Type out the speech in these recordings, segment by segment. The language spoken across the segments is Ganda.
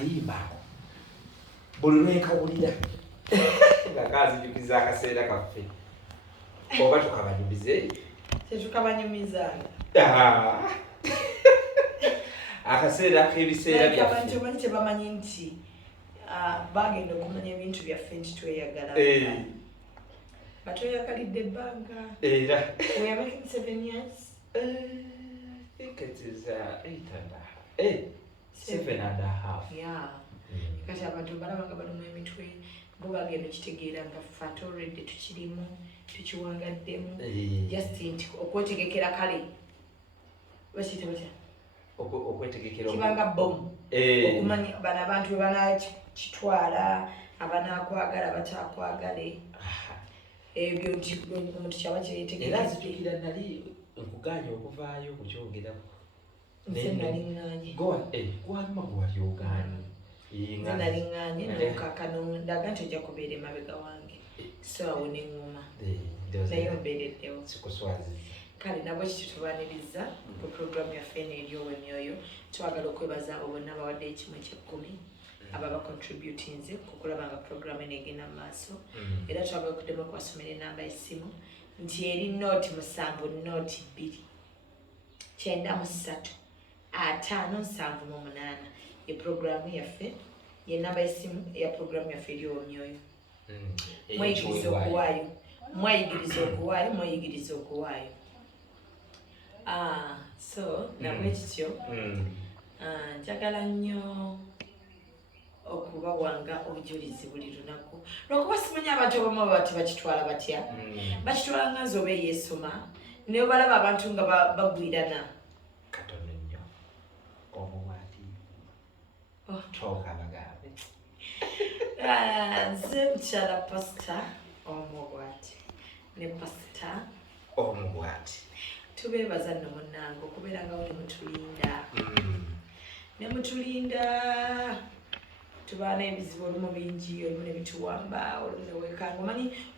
akayimbaako buli lwekawulira nga kazijukiza akaseera kaffe oba tukabanyumize tetukabanyumizanga akaseera k'ebiseera byaffe abantu bangi tebamanyi nti bagenda okumanya ebintu byaffe nti tweyagala batweyagalidde ebbanga era we are making 7 years I think it is 7.5 yeah kati abantu balabanga balumu emitwe bo bagenda okitegeera nga ffe ate already tukirimu tukiwangaddemu just nti okwetegekera kale bakiyita batya okwetegekera kibanga bomu okumanya bano abantu bwe banakitwala abanakwagala batakwagale ebyo nti omuntu kyaba kyetegereza zituukira nali nkuganya okuvaayo kukyongerako nze naliŋŋaanye gwalima gwali ogaanye nze naliŋŋaanye nokakano ndaga nti ojja kubeera emabega wange so awo neŋŋuma naye ombeereddewo sikuswaziza kale nabwe kitutubaniriza ku programu yaffe eno eryowa emyoyo twagala okwebaza abo bonna bawadde ekimu eky'ekkumi ababa contributinze kukulaba nga programu eno egenda mu maaso era twagala okuddemu okubasomera enamba y'essimu nti eri nooti 7 nooti 2 93 578 ye programu yaffe yenamba y'essimu eya programu yaffe eryowa emyoyo mweyigiriza okuwaayo mweyigiriza okuwaayo so nabwe kityo njagala nnyo okubawanga obujulizi buli lunaku lwokuba simanyi abantu abamu bati bakitwala batya bakitwala nga nze oba eyeesoma naye balaba abantu nga bagwirana katono nnyo omuwaati tookabagambe nze mukyala pasita omubwati ne pasita omubwati tubeebaza nno munnange okubeera nga nemutulinda tubaana ebizibu olumu bingi olumu nebituwamba olumu newekanga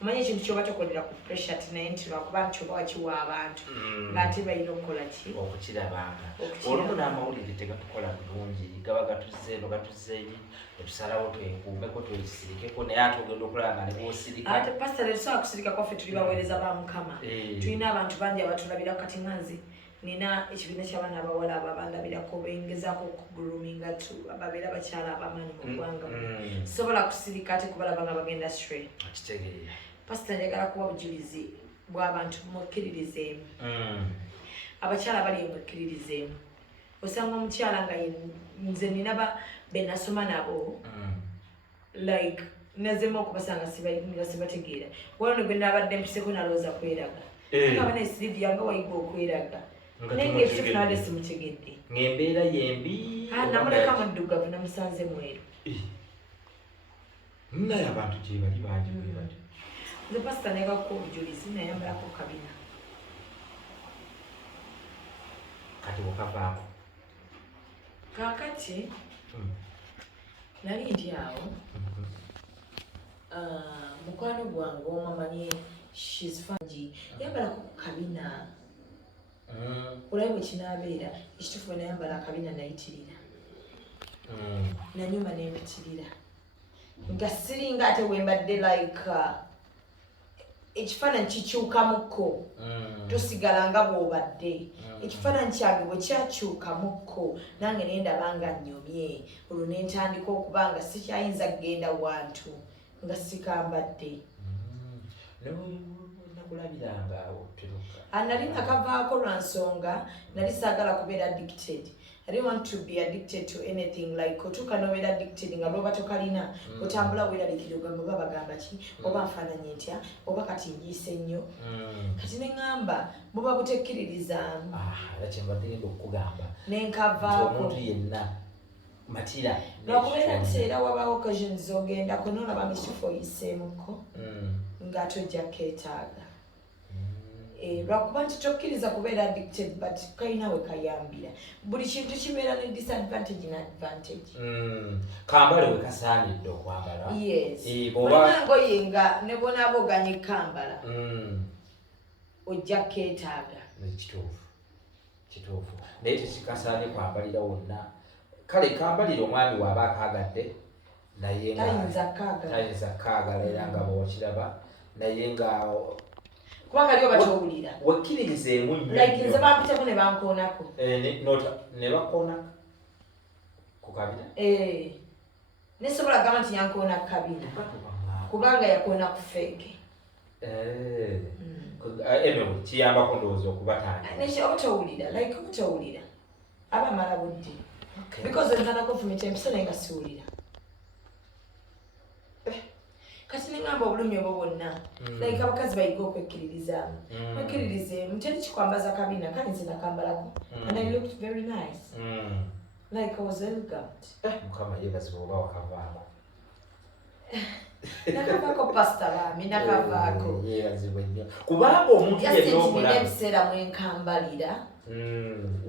omanyi ekintu kyoba tokolera ku pressure ti naye nti lwakuba nti oba wakiwa abantu ngaate balina okukola ki okukirabanga olumu n'amawulire tegatukola bulungi gaba gatuzze eno gatuzze eri netusalawo twekuumeko twekisirikeko naye ate ogenda okulaba nga nebwosirika ate pasita tetusobola kusirika kwaffe tuli baweereza ba mukama tulina abantu bangi abatulabira kati nganze nina ekibiina ky'abaana abawala ababandabirako bengezaako okuguluminga babeera bakyala abamaanyi mu ggwanga sobola kusirika ate kubalaba nga bagenda stray kitegeera pasita njagala kuwa bujulizi bw'abantu mukkiririzeemu abakyala bali mukkiririzeemu osanga omukyala nga nze nina benasoma nabo like nazemu okubasanga sibategeera wano gwe naabadde mpiseko nalowooza kweraga aba nesirivi yange wayiga okweraga naye ngaekifunadde simutegedde ng'embeera yembi namuleka muddugavu namusanze mweru naye abantu gye bali bangi bwe bati nze pasita negako obujulizi nayambalako kabina kati okavaako kakati nali ndi awo mukwano gwange omamanyi shes fangi yambalako kabina olabe bwe kinaabeera ekitufu bwe nayambala akabina nayitirira nanyuma nempitirira nga siringa ate wembadde like ekifaananyi kikyukamukko tosigala nga bw'obadde ekifaananyi kyange bwe kyakyukamukko nange nendaba nga nnyomye olwo nentandika okuba nga sikyayinza kgenda wantu nga sikambadde nali nakavaako lwa nsonga nali saagala kubeera addicted. I didn't want to be addicted to anything like otuuka n'obeera addicted nga lwoba tokalina otambula weeraliikira ogamba oba bagamba ki oba nfaananye ntya oba kati njiise nnyo kati ne ŋŋamba buba butekkiririzaamu nenkavaako omuntu yenna matira lwakubeera nti era wabaawo occasions zogendako n'olaba misufu oyiseemuko nga tojja keetaaga lwakuba nti tokkiriza kubeera addicted but kalina we kayambira buli kintu kibeera ne disadvantage ne advantage kambale we kasaanidde okwambala yes olina ngoye nga ne bonaaba oganye kambala ojja keetaaga kituufu naye tekikasaane kwambalira wonna kale kambalire omwami waaba akaagadde naye nga tayinza kaagala era nga bw'okiraba naye nga kubanga liyo batowulira wekkiririzeemu nnyo like nze bampitako ne bankoonako ne bakoona ku kabina nesobola gamba nti yankoona ku kabina kubanga yakoona ku feeke anyway kiyambako ndowooza okubatangira obutawulira like obutawulira abamala budde because entanako fumita empisa naye nga siwulira kati nengamba obulumi obwo bwonna like abakazi bayiga okwekkiririzaamu mwekkiririzeemu teri kikwambaza kabina kale nze nakambalako and I looked very nice like I was elegant mukama yeebazibwa oba wakavaako nakavaako pastor baami nakavaako yeebazibwa nnyo kubanga omuntu yenna ebiseera mwenkambalira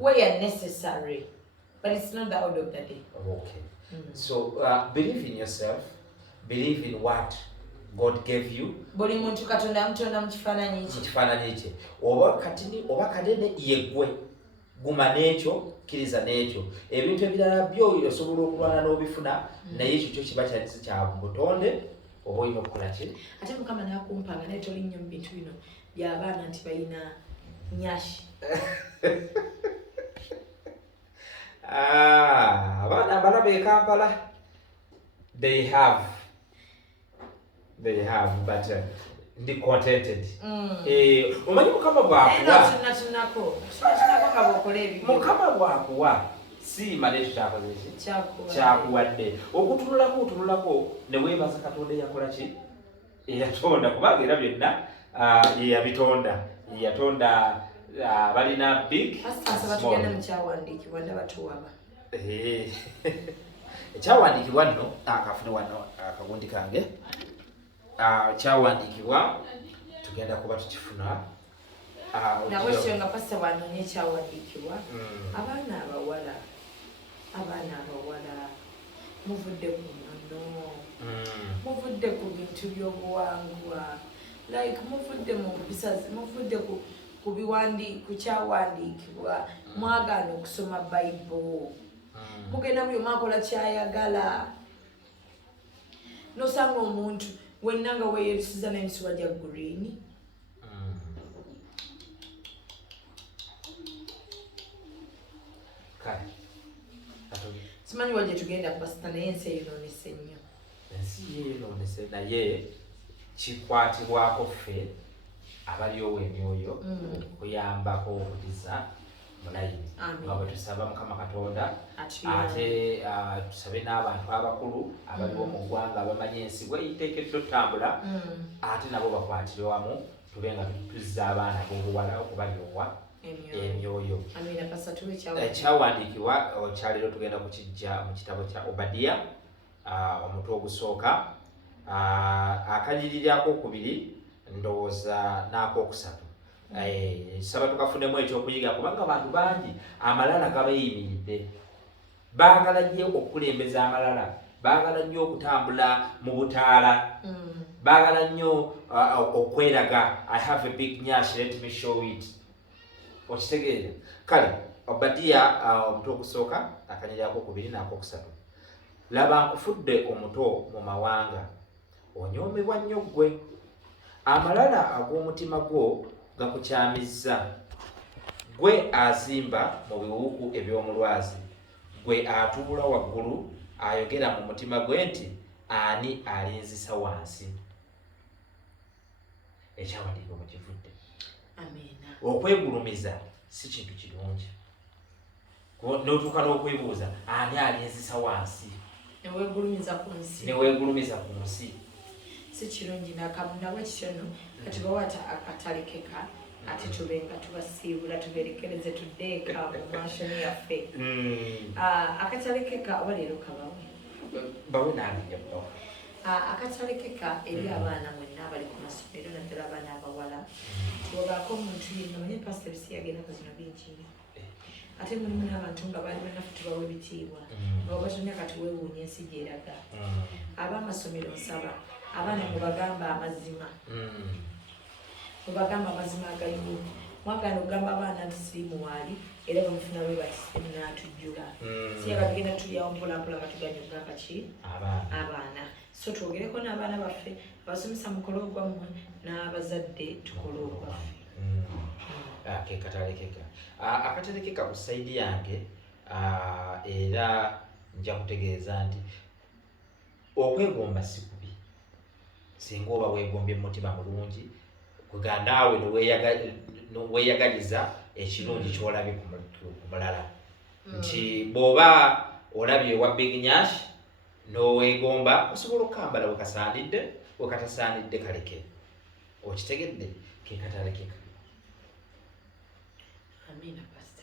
where necessary but it's not the order of the day. Okay. So believe in yourself, believe in what God gave you. Buli muntu katonda mutonda mu kifaananyi kye. Oba kanene yeggwe guma n'ekyo kkiriza n'ekyo ebintu ebirala byo osobola okulwana n'obifuna naye ekyo kyo kiba kya butonde oba olina okukola ki ate mukama nakumpanga naye tolinnyo mu bintu bino by'abaana nti balina nyashi abaana abalabe e Kampala they have but ndi contented omanyi mukama bwakuwa siima nekyo kyakuwadde okutunulako ne weebaza katonda eyakola ki eyatonda kubanga era byonna yeyabitonda yeyatonda balina big ekyawandiikibwa nno akafune wano akagundi kange kyawandiikibwa tugenda kuba tukifuna nabwekyo nga pasita bwanoonya ekyawandiikibwa abaana abawala muvudde ku nnono muvudde ku bintu by'obuwangwa like muvudde mu bisazi muvudde ku kyawandiikibwa mwagaana okusoma bayibuli mugenda buli omu akola kyayagala nosanga omuntu wenna nga weeyerisiza n'emisuwa gya green simanyi wagye tugenda pasita naye ensi eyonoonese nnyo ensi yeyonoonese naye kikwatibwako ffe abaliowo emyoyo okuyambako okuliza mulayini nga bwe tusaba mukama katonda ate tusabe n'abantu abakulu abaliwo mu ggwanga abamanyi ensi bweyiteekeddwa otambula ate nabo bakwatire wamu tube nga tuzza abaana b'obuwala okubalyowa emyoyo ekyawandiikibwa kyaleero tugenda kukijja mu kitabo kya Obadiya omutwe ogusooka akanyiriryako okubiri ndowooza n'akokusatu saba tukafunemu ekyokuyiga kubanga abantu bangi amalala gabayimiridde baagala nnyo okukulembeza amalala baagala nnyo okutambula mu butaala baagala nnyo okweraga I have a big nyash let me show it okitegeera kale Obadiya omutwe ogusooka akanyiriryako okubiri n'akokusatu laba nkufudde omuto mu mawanga onyoomebwa nnyo ggwe amalala ag'omutima gwo gakukyamizza gwe azimba mu biwuku eby'omulwazi gwe atuula waggulu ayogera mu mutima gwe nti ani alinzisa wansi ekyawandiikibwa mu kivudde okwegulumiza si kintu kirungi n'otuuka n'okwebuuza ani alinzisa wansi neweegulumiza ku nsi si kirungi nakamundabwe kityono kati bawata akatalekeka ate tubenga tubasiibula tuberekereze tuddeeka mu manshoni yaffe akatalekeka oba leero bawe nandiyabawo akatalekeka eri abaana mwenna abali ku masomero naddala abaana abawala tiwabaako omuntu yenna manye pasita ebisi yagenda kazino bingi ate mulimu n'abantu nga bali banafu tubawa ebitiibwa nga wabatonya kati weewuunya ensi gyeraga ab'amasomero nsaba abaana mubagamba amazima mubagamba amazima agalimu mwagala ogamba abaana nti siimuwaali era bamufuna lwe bati naatujjula siyaga tugenda tulyawo mpolampola nga tuganyuga kaki abaana so twogereko n'abaana baffe abasomesa mukole ogwammwe n'abazadde tukole ogwaffe kekatalekeka akatalekeka ku saidi yange era nja kutegeeza nti okwegomba si kubi singa oba weegombye mutima mulungi kuga naawe neweeyagaliza ekirungi kyolabye ku mulala nti bw'oba olabye wa big nyash n'oweegomba osobola okukambala wekatasaanidde kaleke okitegedde kekatalekeka amina pastor